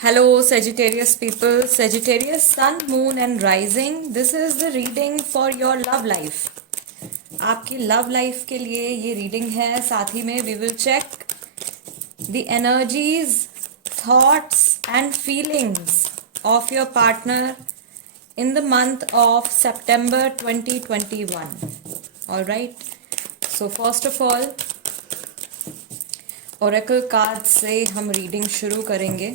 Hello, Sagittarius people, Sagittarius Sun, Moon and Rising. This is the reading for your love life. आपकी love life के लिए ये reading है. साथ ही में we will check the energies, thoughts and feelings of your partner in the month of September 2021. All right. So first of all, oracle cards से हम रीडिंग शुरू करेंगे.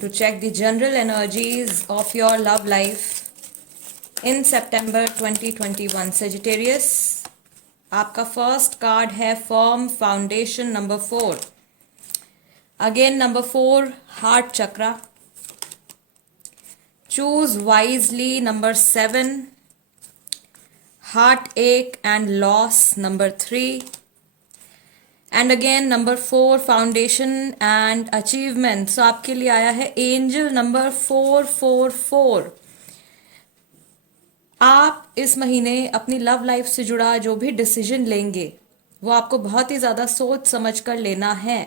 To check the general energies of your love life in September 2021. Sagittarius, आपका first card है firm foundation number 4. Again number 4, heart chakra. Choose wisely number 7, heartache and loss number 3. And again number 4, foundation and achievement. So आपके लिए आया है angel number 444. आप इस महीने अपनी लव लाइफ से जुड़ा जो भी डिसीजन लेंगे वो आपको बहुत ही ज़्यादा सोच समझ कर लेना है.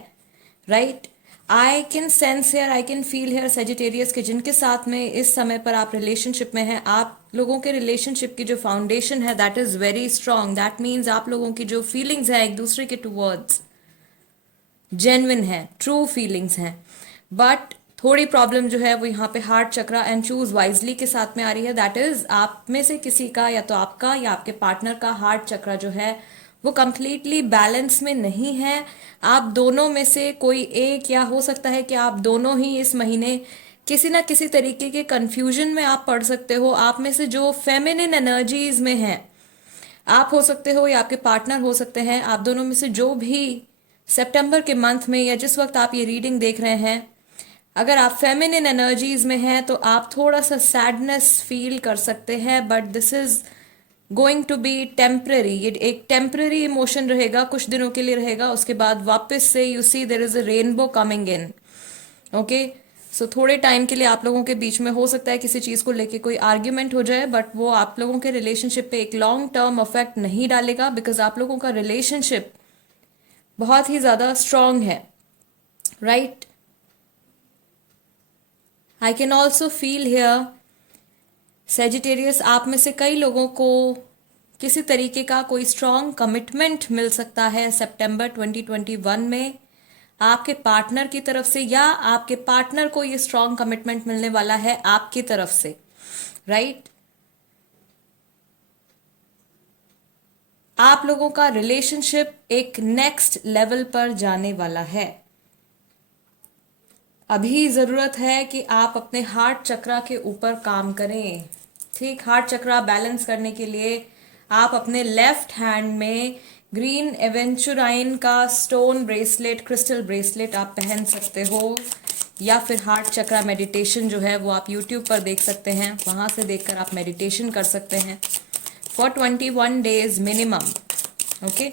Right. I can sense here, I can feel here Sagittarius के जिनके साथ में इस समय पर आप रिलेशनशिप में हैं, आप लोगों के रिलेशनशिप की जो फाउंडेशन है that is very strong. That means आप लोगों की जो फीलिंग्स है एक दूसरे के टूवर्ड्स जेन्युइन है, ट्रू फीलिंग्स हैं. बट थोड़ी प्रॉब्लम जो है वो यहाँ पे heart chakra and choose wisely के साथ में आ रही है. दैट इज आप में से किसी का या तो आपका या आपके पार्टनर का हार्ट चक्रा जो है वो कंप्लीटली बैलेंस में नहीं है. आप दोनों में से कोई एक, या हो सकता है कि आप दोनों ही इस महीने किसी ना किसी तरीके के कंफ्यूजन में आप पड़ सकते हो. आप में से जो फेमिनिन एनर्जीज में हैं, आप हो सकते हो या आपके पार्टनर हो सकते हैं. आप दोनों में से जो भी सितंबर के मंथ में या जिस वक्त आप ये रीडिंग देख रहे हैं, अगर आप फेमिनिन एनर्जीज में हैं तो आप थोड़ा सा सैडनेस फील कर सकते हैं. But this is going to be temporary. ये एक टेम्पररी इमोशन रहेगा, कुछ दिनों के लिए रहेगा. उसके बाद वापस से you see there is a rainbow coming in. Okay. So थोड़े टाइम के लिए आप लोगों के बीच में हो सकता है किसी चीज़ को लेके कोई आर्ग्यूमेंट हो जाए, बट वो आप लोगों के रिलेशनशिप पे एक लॉन्ग टर्म इफेक्ट नहीं डालेगा, बिकॉज आप लोगों का रिलेशनशिप बहुत ही ज़्यादा स्ट्रांग है. Right. I can also feel here Sagittarius, आप में से कई लोगों को किसी तरीके का कोई स्ट्रांग कमिटमेंट मिल सकता है सितंबर 2021 में आपके पार्टनर की तरफ से, या आपके पार्टनर को ये स्ट्रांग कमिटमेंट मिलने वाला है आपकी तरफ से. राइट. आप लोगों का रिलेशनशिप एक नेक्स्ट लेवल पर जाने वाला है. अभी ज़रूरत है कि आप अपने हार्ट चक्रा के ऊपर काम करें. ठीक. हार्ट चक्रा बैलेंस करने के लिए आप अपने लेफ्ट हैंड में ग्रीन एवेंचुराइन का स्टोन ब्रेसलेट, क्रिस्टल ब्रेसलेट आप पहन सकते हो, या फिर हार्ट चक्रा मेडिटेशन जो है वो आप यूट्यूब पर देख सकते हैं. वहाँ से देखकर आप मेडिटेशन कर सकते हैं फॉर 21 डेज मिनिमम. ओके.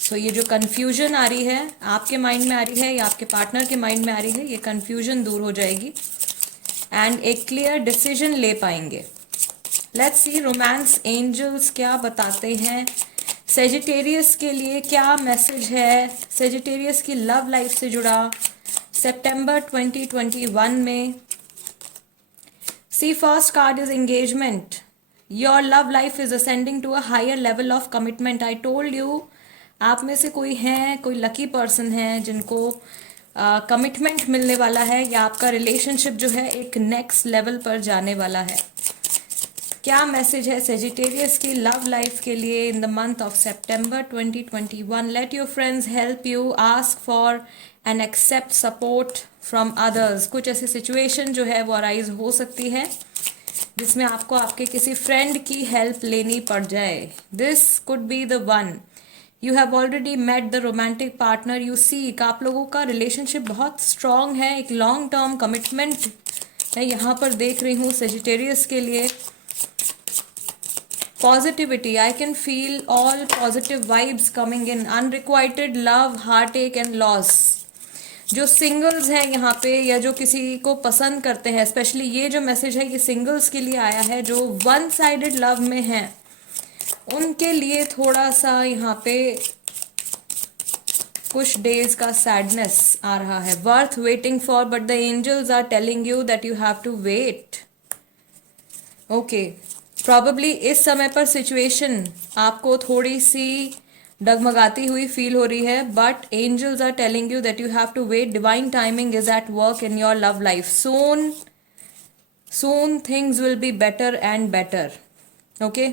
सो ये जो कन्फ्यूजन आ रही है, आपके माइंड में आ रही है या आपके पार्टनर के माइंड में आ रही है, ये कन्फ्यूजन दूर हो जाएगी एंड एक क्लियर डिसीजन ले पाएंगे. लेट्स सी रोमांस एंजल्स क्या बताते हैं सेजिटेरियस के लिए. क्या मैसेज है सेजिटेरियस की लव लाइफ से जुड़ा सितंबर 2021 में. See first card is engagement. Your love life is ascending to a higher level of commitment. I told you, आप में से कोई है, कोई लकी पर्सन है जिनको कमिटमेंट मिलने वाला है, या आपका रिलेशनशिप जो है एक नेक्स्ट लेवल पर जाने वाला है. क्या मैसेज है सेजिटेरियस की लव लाइफ के लिए in the month of September 2021. Let your friends help you, ask for and accept support from others. कुछ ऐसी सिचुएशन जो है वो अराइज हो सकती है जिसमें आपको आपके किसी फ्रेंड की हेल्प लेनी पड़ जाए. This could be the one. You have already met the romantic partner you seek. आप लोगों का रिलेशनशिप बहुत स्ट्रांग है, एक लॉन्ग टर्म कमिटमेंट मैं यहाँ पर देख रही हूँ सेजिटेरियस के लिए. Positivity, I can feel all positive vibes coming in. Unrequited love, heart एक एंड लॉस. जो सिंगल्स हैं यहाँ पे, या जो किसी को पसंद करते हैं, स्पेशली ये जो मैसेज है ये सिंगल्स के लिए आया है जो वन साइडेड लव में हैं, उनके लिए थोड़ा सा यहाँ पे कुछ डेज का सैडनेस आ रहा है, worth waiting for, but the angels are telling you that you have to wait. Okay, probably इस समय पर सिचुएशन आपको थोड़ी सी डगमगाती हुई फील हो रही है, but angels are telling you that you have to wait. Divine timing is at work in your love life. Soon things will be better and better. Okay,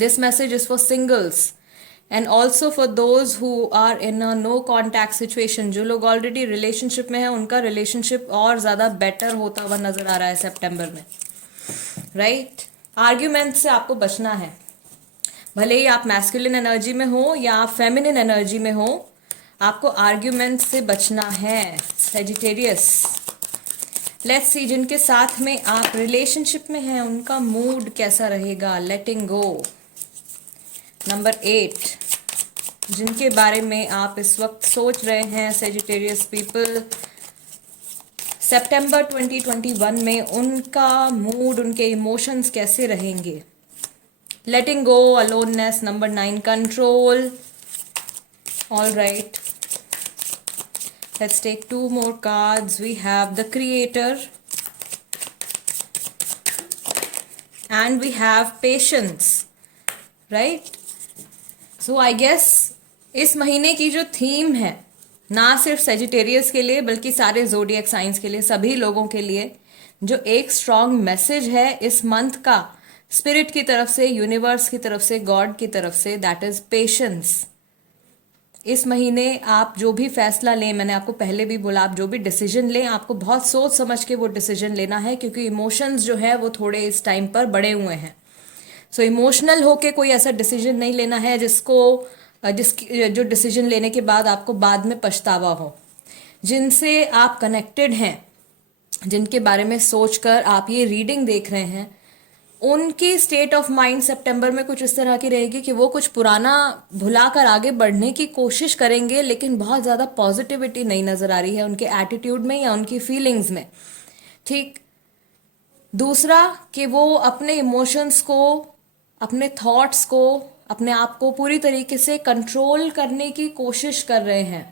this message is for singles and also for those who are in a no contact situation. जो लोग already relationship में है उनका relationship और ज़्यादा better होता हुआ नजर आ रहा है सितंबर में, राइट। आर्ग्यूमेंट से आपको बचना है, भले ही आप मैस्कुलिन एनर्जी में हो या आप फेमिनिन एनर्जी में हो, आपको आर्ग्यूमेंट से बचना है सेजिटेरियस। लेट्स सी, जिनके साथ में आप रिलेशनशिप में हैं उनका मूड कैसा रहेगा। लेटिंग गो। नंबर 8, जिनके बारे में आप इस वक्त सोच रहे हैं सेजिटेरियस पीपल, सितंबर 2021 में उनका मूड, उनके इमोशंस कैसे रहेंगे। Letting go, aloneness. Number 9, control. All right, let's take 2 more cards. We have the creator and we have patience, right? So I guess इस महीने की जो थीम है, ना सिर्फ सेजिटेरियस के लिए बल्कि सारे जोडियक साइंस के लिए, सभी लोगों के लिए, जो एक स्ट्रॉन्ग मैसेज है इस मंथ का स्पिरिट की तरफ से, यूनिवर्स की तरफ से, गॉड की तरफ से, दैट इज पेशेंस। इस महीने आप जो भी फैसला लें, मैंने आपको पहले भी बोला, आप जो भी डिसीजन लें आपको बहुत सोच समझ के वो डिसीजन लेना है, क्योंकि इमोशंस जो है वो थोड़े इस टाइम पर बढ़े हुए हैं। सो इमोशनल होके कोई ऐसा डिसीजन नहीं लेना है जिसकी जो डिसीजन लेने के बाद आपको बाद में पछतावा हो। जिनसे आप कनेक्टेड हैं, जिनके बारे में सोचकर आप ये रीडिंग देख रहे हैं, उनकी स्टेट ऑफ माइंड सितंबर में कुछ इस तरह की रहेगी कि वो कुछ पुराना भुलाकर आगे बढ़ने की कोशिश करेंगे, लेकिन बहुत ज़्यादा पॉजिटिविटी नहीं नज़र आ रही है उनके एटीट्यूड में या उनकी फीलिंग्स में, ठीक। दूसरा कि वो अपने इमोशंस को, अपने थॉट्स को, अपने आप को पूरी तरीके से कंट्रोल करने की कोशिश कर रहे हैं,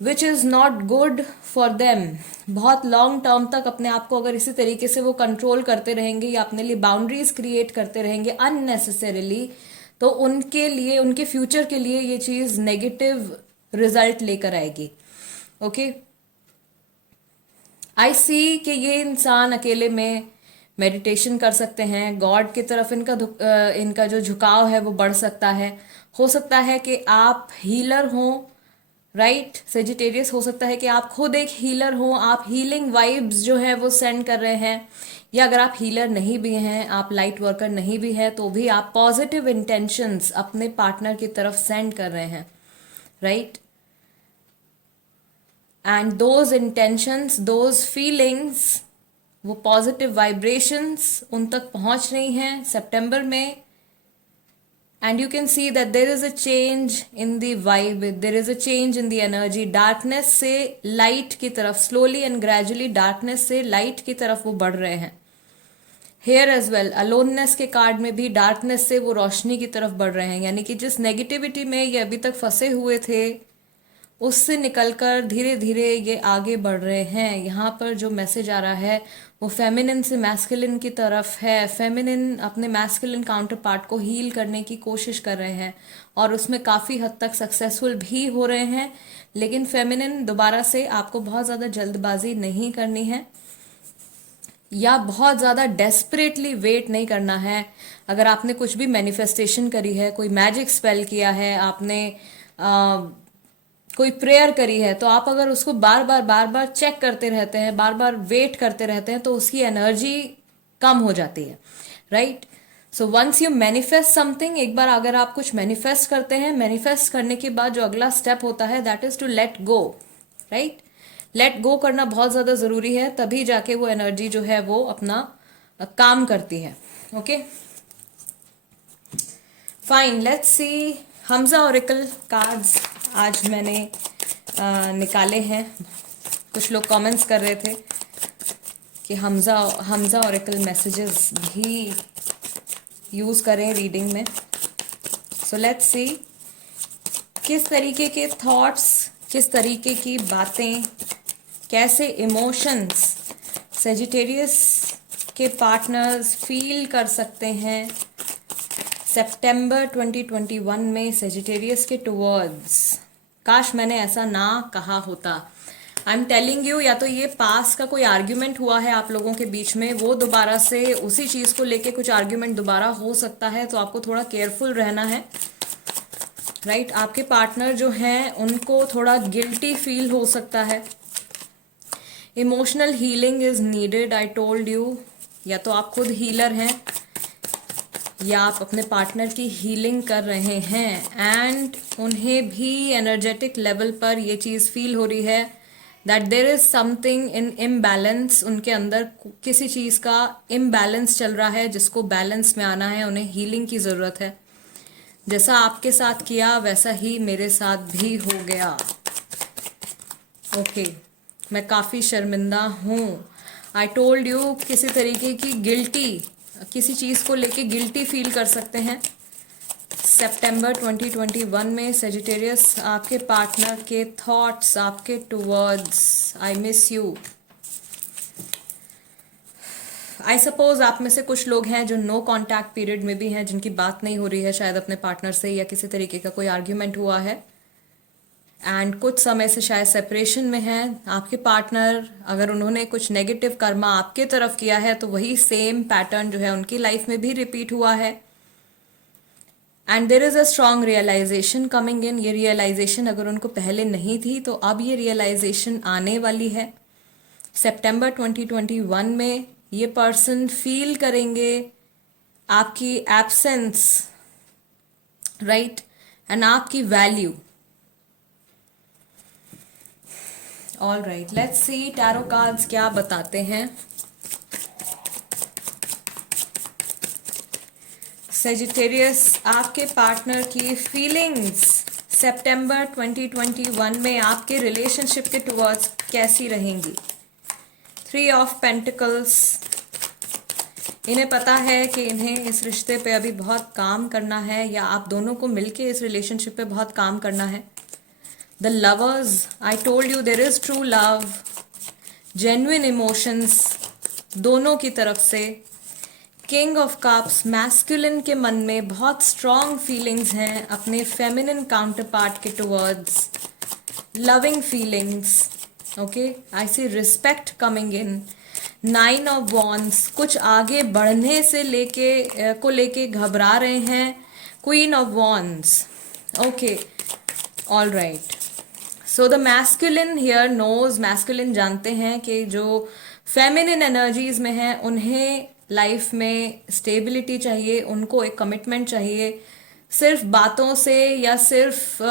which is not good for them. बहुत लॉन्ग टर्म तक अपने आप को अगर इसी तरीके से वो कंट्रोल करते रहेंगे या अपने लिए बाउंड्रीज क्रिएट करते रहेंगे अननेसेसरीली, तो उनके लिए, उनके फ्यूचर के लिए ये चीज़ नेगेटिव रिजल्ट लेकर आएगी। ओके, आई सी कि ये इंसान अकेले में मेडिटेशन कर सकते हैं, गॉड की तरफ इनका जो झुकाव है वो बढ़ सकता है। हो सकता है कि आप हीलर हों, राइट सेजिटेरियस, हो सकता है कि आप खुद एक हीलर हो, आप हीलिंग वाइब्स जो है वो सेंड कर रहे हैं, या अगर आप हीलर नहीं भी हैं, आप लाइट वर्कर नहीं भी हैं, तो भी आप पॉजिटिव इंटेंशंस अपने पार्टनर की तरफ सेंड कर रहे हैं, right. And those intentions, those feelings, वो पॉजिटिव वाइब्रेशंस उन तक पहुंच रही हैं सितंबर में। And you can see that there is a change in the vibe, there is a change in the energy. Darkness से light की तरफ, slowly and gradually darkness से light की तरफ वो बढ़ रहे हैं। Here as well, aloneness के कार्ड में भी darkness से वो रोशनी की तरफ बढ़ रहे हैं, यानी कि जिस नेगेटिविटी में ये अभी तक फंसे हुए थे उससे निकलकर धीरे धीरे ये आगे बढ़ रहे हैं। यहाँ पर जो मैसेज आ रहा है वो फेमिनिन से मैस्कुलिन की तरफ है। फेमिनिन अपने मैस्कुलिन काउंटर पार्ट को हील करने की कोशिश कर रहे हैं और उसमें काफ़ी हद तक सक्सेसफुल भी हो रहे हैं, लेकिन फेमिनिन दोबारा से आपको बहुत ज़्यादा जल्दबाजी नहीं करनी है या बहुत ज़्यादा डेस्परेटली वेट नहीं करना है। अगर आपने कुछ भी मैनिफेस्टेशन करी है, कोई मैजिक स्पेल किया है, आपने कोई प्रेयर करी है, तो आप अगर उसको बार बार चेक करते रहते हैं, बार बार वेट करते रहते हैं, तो उसकी एनर्जी कम हो जाती है, right. So once you manifest something, एक बार अगर आप कुछ मैनिफेस्ट करते हैं, मैनिफेस्ट करने के बाद जो अगला स्टेप होता है that is to let go, right. Let go करना बहुत ज़्यादा ज़रूरी है, तभी जाके वो एनर्जी जो है वो अपना काम करती है। Okay fine, let's see Hamza oracle cards आज मैंने निकाले हैं। कुछ लोग कमेंट्स कर रहे थे कि हमजा ऑरेकल मैसेजेस भी यूज़ करें रीडिंग में। सो लेट्स सी किस तरीके के थॉट्स, किस तरीके की बातें, कैसे इमोशंस सेजिटेरियस के पार्टनर्स फील कर सकते हैं सितंबर 2021 में सेजिटेरियस के टुवर्ड्स। काश मैंने ऐसा ना कहा होता। आई एम टेलिंग यू, या तो ये पास का कोई आर्ग्यूमेंट हुआ है आप लोगों के बीच में, वो दोबारा से उसी चीज को लेके कुछ आर्ग्यूमेंट दोबारा हो सकता है, तो आपको थोड़ा केयरफुल रहना है। राइट, आपके पार्टनर जो हैं उनको थोड़ा गिल्टी फील हो सकता है। Emotional healing is needed, I told you. या तो आप खुद हीलर हैं या आप अपने पार्टनर की हीलिंग कर रहे हैं, एंड उन्हें भी एनर्जेटिक लेवल पर ये चीज़ फील हो रही है that there is something in imbalance. उनके अंदर किसी चीज़ का इम्बैलेंस चल रहा है जिसको बैलेंस में आना है, उन्हें हीलिंग की ज़रूरत है। जैसा आपके साथ किया वैसा ही मेरे साथ भी हो गया। ओके, मैं काफ़ी शर्मिंदा हूँ। आई टोल्ड यू, किसी तरीके की गिल्टी, किसी चीज़ को लेके गिल्टी फील कर सकते हैं सितंबर 2021 में सेजिटेरियस। आपके पार्टनर के थॉट्स आपके towards, I miss you. I suppose आप में से कुछ लोग हैं जो नो कॉन्टैक्ट पीरियड में भी हैं, जिनकी बात नहीं हो रही है शायद अपने पार्टनर से, या किसी तरीके का कोई आर्ग्यूमेंट हुआ है, एंड कुछ समय से शायद सेपरेशन में हैं। आपके पार्टनर अगर उन्होंने कुछ नेगेटिव कर्मा आपके तरफ किया है तो वही सेम पैटर्न जो है उनकी लाइफ में भी रिपीट हुआ है, and there is a strong realization coming in. ये रियलाइजेशन अगर उनको पहले नहीं थी तो अब ये रियलाइजेशन आने वाली है। सितंबर 2021 में ये पर्सन फील करेंगे आपकी एब्सेंस, राइट, एंड आपकी value. All right, let's see tarot cards क्या बताते हैं। सेजिटेरियस, आपके पार्टनर की फीलिंग्स सितंबर 2021 में आपके रिलेशनशिप के टुवर्ड्स कैसी रहेंगी। 3 ऑफ पेंटिकल्स, इन्हें पता है कि इन्हें इस रिश्ते पे अभी बहुत काम करना है, या आप दोनों को मिलके इस रिलेशनशिप पे बहुत काम करना है। The lovers, I told you there is true love, genuine emotions दोनों की तरफ से। किंग ऑफ कप्स, मैस्कुलिन के मन में बहुत स्ट्रॉन्ग फीलिंग्स हैं अपने फेमिनिन काउंटर पार्ट के towards, loving feelings. Okay, I see respect coming in. 9 of wands, कुछ आगे बढ़ने से लेके घबरा रहे हैं। Queen of wands, okay, all right. So the masculine here knows, masculine जानते हैं कि जो फेमिनिन एनर्जीज में हैं उन्हें लाइफ में स्टेबिलिटी चाहिए, उनको एक कमिटमेंट चाहिए। सिर्फ बातों से या सिर्फ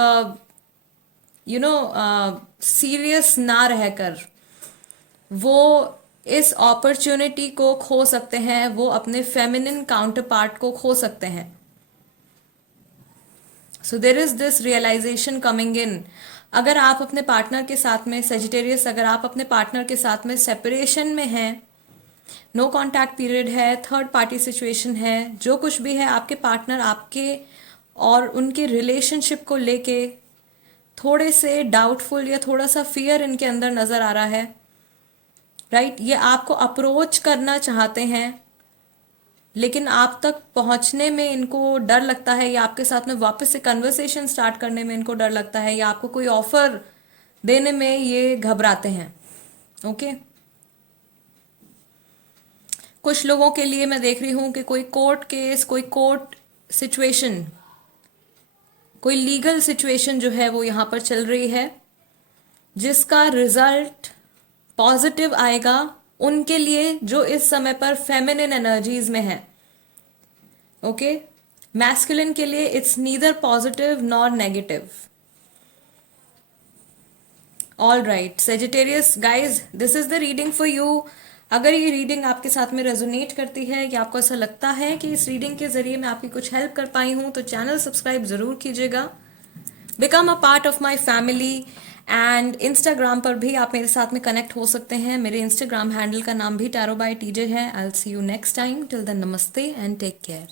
सीरियस ना रहकर वो इस अपॉर्चुनिटी को खो सकते हैं, वो अपने फेमिनिन काउंटर पार्ट को खो सकते हैं। So there is this realisation coming in. अगर आप अपने पार्टनर के साथ में सेजिटेरियस, अगर आप अपने पार्टनर के साथ में सेपरेशन में हैं, नो कॉन्टैक्ट पीरियड है, थर्ड पार्टी सिचुएशन है, जो कुछ भी है, आपके पार्टनर आपके और उनके रिलेशनशिप को लेके थोड़े से डाउटफुल या थोड़ा सा फियर इनके अंदर नजर आ रहा है, राइट। ये आपको अप्रोच करना चाहते हैं लेकिन आप तक पहुंचने में इनको डर लगता है, या आपके साथ में वापस से कन्वर्सेशन स्टार्ट करने में इनको डर लगता है, या आपको कोई ऑफर देने में ये घबराते हैं। ओके, कुछ लोगों के लिए मैं देख रही हूं कि कोई कोर्ट केस, कोई कोर्ट सिचुएशन, कोई लीगल सिचुएशन जो है वो यहां पर चल रही है, जिसका रिजल्ट पॉजिटिव आएगा उनके लिए जो इस समय पर फेमिनिन एनर्जीज में है। ओके, मैस्कुलिन के लिए it's neither positive nor negative. All right Sagittarius guys, this is the reading for you. अगर ये रीडिंग आपके साथ में रेजोनेट करती है, या आपको ऐसा लगता है कि इस रीडिंग के जरिए मैं आपकी कुछ हेल्प कर पाई हूं, तो चैनल सब्सक्राइब जरूर कीजिएगा। Become a part of my family, and Instagram पर भी आप मेरे साथ में कनेक्ट हो सकते हैं। मेरे इंस्टाग्राम हैंडल का नाम भी टैरो बाय टीजे है। I will see you next time. Till then, नमस्ते एंड टेक केयर।